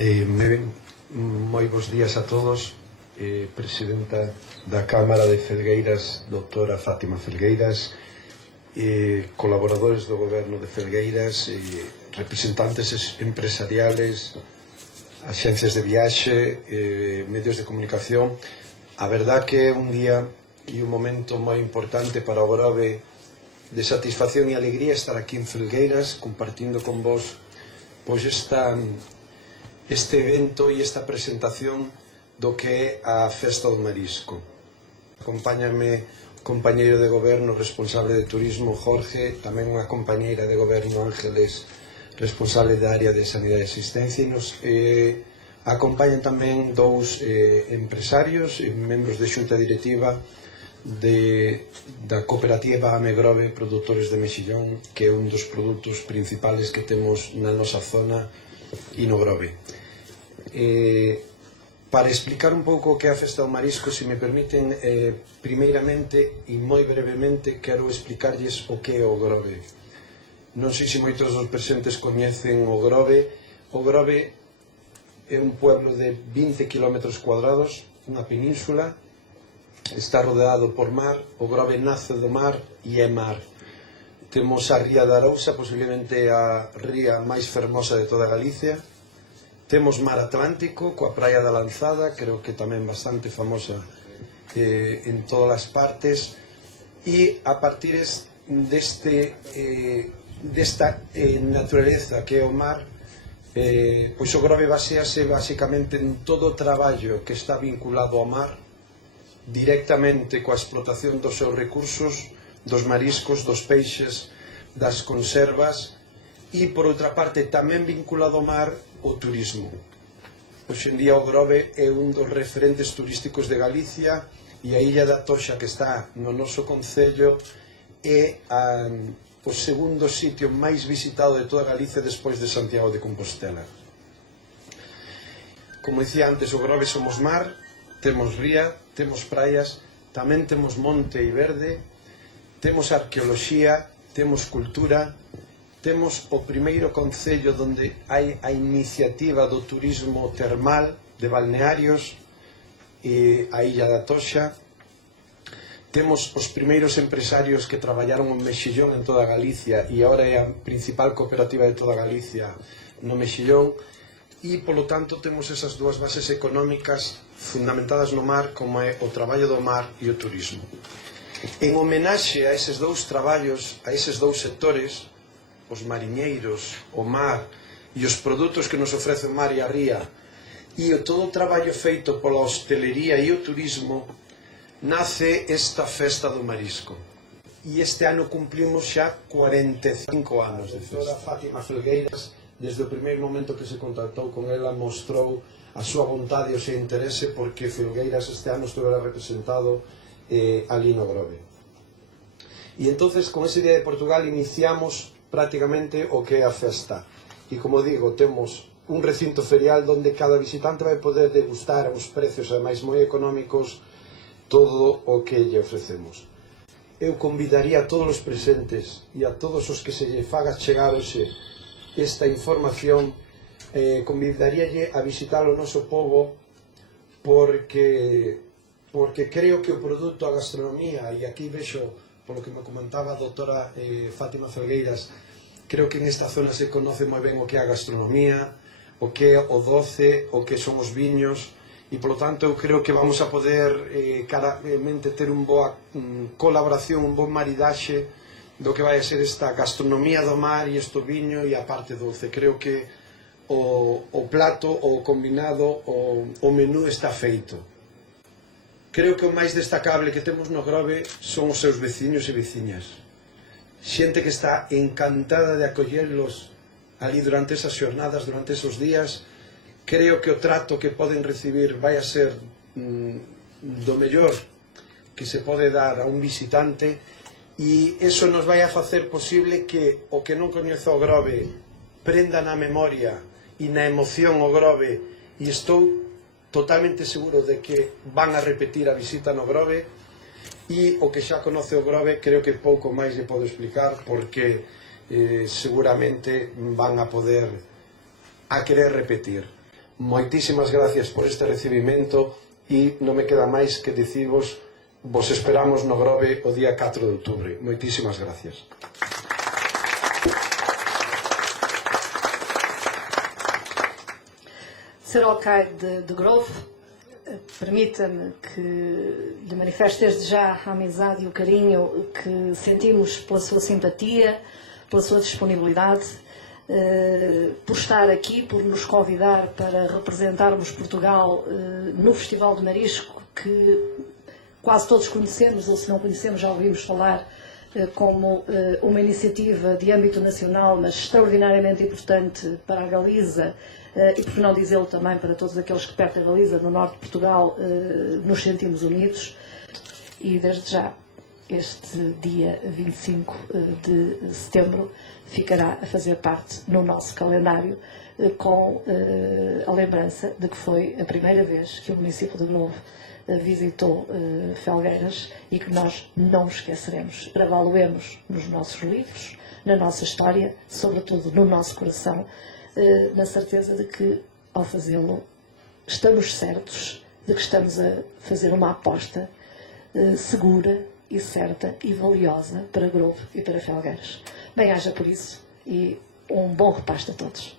Moi bons días a todos. Presidenta da Cámara de Felgueiras, doutora Fátima Felgueiras, colaboradores do Goberno de Felgueiras, representantes empresariales, axencias de viaxe, medios de comunicación. A verdad que é un día e un momento moi importante para o Grove, de satisfacción e alegría estar aquí en Felgueiras compartindo con vos pois este evento e esta presentación do que é a Festa do Marisco. Acompáñame o compañeiro de goberno responsable de turismo, Jorge, tamén unha compañeira de goberno, Ángeles, responsable da área de sanidade e asistencia, e nos acompañan tamén dous empresarios e membros de xunta directiva da cooperativa Amegrove Produtores de Mexillón, que é un dos produtos principales que temos na nosa zona e no Grove. Para explicar un pouco o que é a Festa do Marisco, se me permiten, primeiramente e moi brevemente quero explicarlles o que é o Grove. Non sei se moitos dos presentes coñecen o Grove. O Grove é un pueblo de 20 km cuadrados, unha península, está rodeado por mar. O Grove nace do mar e é mar. Temos a ría da Arousa, posiblemente a ría máis fermosa de toda Galicia. Temos mar Atlántico, coa praia da Lanzada, creo que tamén bastante famosa en todas as partes, e a partir desta naturaleza que é o mar, pois o Grove basease basicamente en todo o traballo que está vinculado ao mar, directamente coa explotación dos seus recursos, dos mariscos, dos peixes, das conservas, e por outra parte tamén vinculado ao mar o turismo. Hoxe en día o Grove é un dos referentes turísticos de Galicia, e a Illa da Toxa, que está no noso concello, é o segundo sitio máis visitado de toda Galicia despois de Santiago de Compostela. Como dicía antes, o Grove somos mar, temos ría, temos praias, tamén temos monte e verde, temos arqueoloxía, temos cultura. Temos o primeiro concello onde hai a iniciativa do turismo termal, de balnearios, a Illa da Toxa. Temos os primeiros empresarios que traballaron en Mexillón en toda Galicia, e agora é a principal cooperativa de toda Galicia no Mexillón, e polo tanto temos esas dúas bases económicas fundamentadas no mar, como é o traballo do mar e o turismo. En homenaxe a eses dous traballos, a eses dous sectores, os mariñeiros, o mar e os produtos que nos ofrece o mar e a ría, e todo o traballo feito pola hostelería e o turismo, nace esta Festa do Marisco. E este ano cumplimos xa 45 anos de festa. A Fátima Felgueiras, desde o primeiro momento que se contactou con ela, mostrou a súa vontade e o seu interese porque Felgueiras este ano estivera representado ali no Grove. E entonces, con ese Día de Portugal, iniciamos prácticamente o que é a festa. E como digo, temos un recinto ferial onde cada visitante vai poder degustar os precios, ademais moi económicos, todo o que lle ofrecemos. Eu convidaría a todos os presentes e a todos os que se lle faga chegar hoxe esta información, convidaríalle a visitar o noso pobo, porque creo que o produto, a gastronomía, e aquí vexo polo que me comentaba a doutora Fátima Felgueiras, creo que en esta zona se conoce moi ben o que é a gastronomía, o que é o doce, o que son os viños, e polo tanto eu creo que vamos a poder claramente ter unha boa colaboración, un bon maridaxe do que vai a ser esta gastronomía do mar e este viño e a parte doce. Creo que o plato, o combinado, o menú está feito. Creo que o máis destacable que temos no Grove son os seus veciños e veciñas. Xente que está encantada de acollerlos ali durante esas xornadas, durante esos días. Creo que o trato que poden recibir vai a ser do mellor que se pode dar a un visitante, e iso nos vai a facer posible que o que non coñece o Grove prenda na memoria e na emoción o Grove, e estou totalmente seguro de que van a repetir a visita no Grove, e o que xa conoce o Grove creo que pouco máis lle podo explicar, porque seguramente van a poder querer repetir. moitísimas gracias por este recibimento e non me queda máis que dicirvos vos esperamos no Grove o día 4 de outubro. Moitísimas gracias. Sr. Alcaide de Grove, permita-me que lhe manifeste desde já a amizade e o carinho que sentimos pela sua simpatia, pela sua disponibilidade, por estar aqui, por nos convidar para representarmos Portugal no Festival de Marisco, que quase todos conhecemos, ou se não conhecemos já ouvimos falar, como uma iniciativa de âmbito nacional, mas extraordinariamente importante para a Galiza, e por que não dizê-lo também para todos aqueles que perto da Galiza, no norte de Portugal, nos sentimos unidos. E desde já, este dia 25 de setembro ficará a fazer parte no nosso calendário, com a lembrança de que foi a primeira vez que o município de Grove visitou Felgueiras e que nós não esqueceremos. Gravá-lo-emos nos nossos livros, na nossa história, sobretudo no nosso coração, na certeza de que, ao fazê-lo, estamos certos de que estamos a fazer uma aposta segura e certa e valiosa para Grove e para Felgueiras. Bem-aja por isso e um bom repasto a todos.